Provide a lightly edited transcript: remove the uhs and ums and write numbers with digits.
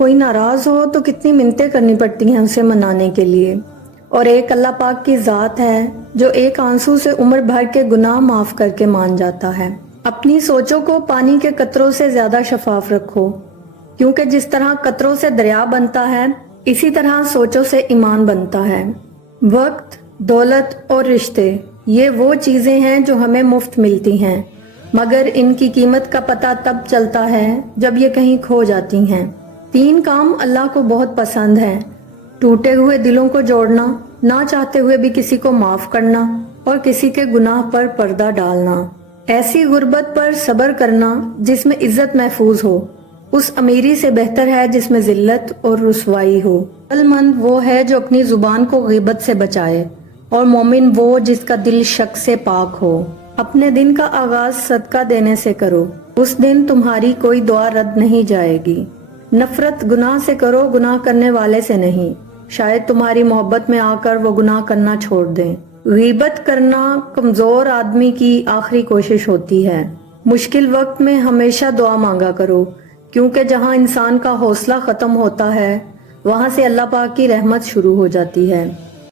کوئی ناراض ہو تو کتنی منتیں کرنی پڑتی ہیں اسے منانے کے لیے، اور ایک اللہ پاک کی ذات ہے جو ایک آنسو سے عمر بھر کے گناہ معاف کر کے مان جاتا ہے۔ اپنی سوچوں کو پانی کے قطروں سے زیادہ شفاف رکھو، کیونکہ جس طرح قطروں سے دریا بنتا ہے اسی طرح سوچوں سے ایمان بنتا ہے۔ وقت، دولت اور رشتے، یہ وہ چیزیں ہیں جو ہمیں مفت ملتی ہیں، مگر ان کی قیمت کا پتہ تب چلتا ہے جب یہ کہیں کھو جاتی ہیں۔ 3 کام اللہ کو بہت پسند ہیں: ٹوٹے ہوئے دلوں کو جوڑنا، نہ چاہتے ہوئے بھی کسی کو معاف کرنا، اور کسی کے گناہ پر پردہ ڈالنا۔ ایسی غربت پر صبر کرنا جس میں عزت محفوظ ہو، اس امیری سے بہتر ہے جس میں ذلت اور رسوائی ہو۔ عقل مند وہ ہے جو اپنی زبان کو غیبت سے بچائے، اور مومن وہ جس کا دل شک سے پاک ہو۔ اپنے دن کا آغاز صدقہ دینے سے کرو، اس دن تمہاری کوئی دعا رد نہیں جائے گی۔ نفرت گناہ سے کرو، گناہ کرنے والے سے نہیں، شاید تمہاری محبت میں آ کر وہ گناہ کرنا چھوڑ دیں۔ غیبت کرنا کمزور آدمی کی آخری کوشش ہوتی ہے۔ مشکل وقت میں ہمیشہ دعا مانگا کرو، کیونکہ جہاں انسان کا حوصلہ ختم ہوتا ہے وہاں سے اللہ پاک کی رحمت شروع ہو جاتی ہے۔